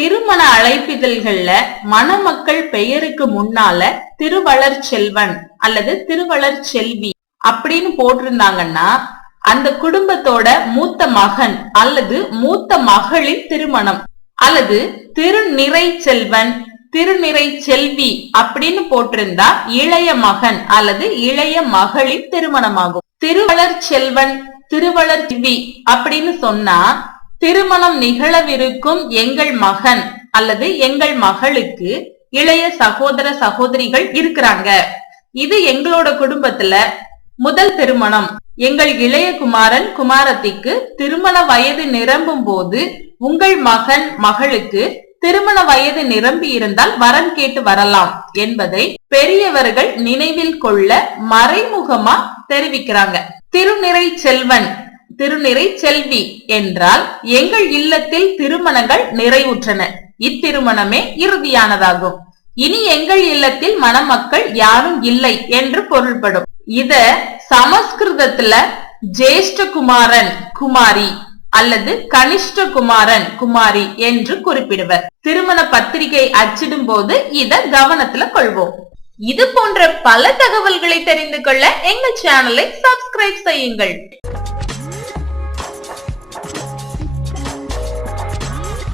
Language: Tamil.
திருமண அழைப்பிதழ்கள்ல மணமக்கள் பெயருக்கு முன்னால திருவளர் செல்வன் அல்லது திருவளர் செல்வி அப்படின்னு போட்டிருந்தாங்கன்னா அந்த குடும்பத்தோட மூத்த மகன் அல்லது மூத்த மகளின் திருமணம் அல்லது திருநிறை செல்வன் திருநிறை செல்வி அப்படின்னு போட்டிருந்தா இளைய மகன் அல்லது இளைய மகளின் திருமணமாகும். திருவளர் செல்வன் திருவளர் செல்வி அப்படின்னு சொன்னா திருமணம் நிகழவிருக்கும் எங்கள் மகன் அல்லது எங்கள் மகளுக்கு இளைய சகோதர சகோதரிகள் இருக்கிறாங்க. இது எங்களோட குடும்பத்துல முதல் திருமணம். எங்கள் இளைய குமாரன் குமாரத்திக்கு திருமண வயது நிரம்பும் போது உங்கள் மகன் மகளுக்கு திருமண வயது நிரம்பி இருந்தால் வரன் கேட்டு வரலாம் என்பதை பெரியவர்கள் நினைவில் கொள்ள மறைமுகமா தெரிவிக்கிறாங்க. திருநிறை செல்வன் திருநிறை செல்வி என்றால் எங்கள் இல்லத்தில் திருமணங்கள் நிறைவுற்றன. இத்திருமணமே இறுதியானதாகும். இனி எங்கள் இல்லத்தில் மணமக்கள் யாரும் இல்லை என்று பொருள்படும். இத சமஸ்கிருதத்துல ஜேஷ்டகுமாரன் குமாரி அல்லது கனிஷ்ட குமாரன் குமாரி என்று குறிப்பிடுவர். திருமண பத்திரிகை அச்சிடும் போது இத கவனத்துல கொள்வோம். இது போன்ற பல தகவல்களை தெரிந்து கொள்ள எங்கள் சேனலை சப்ஸ்கிரைப் செய்யுங்கள்.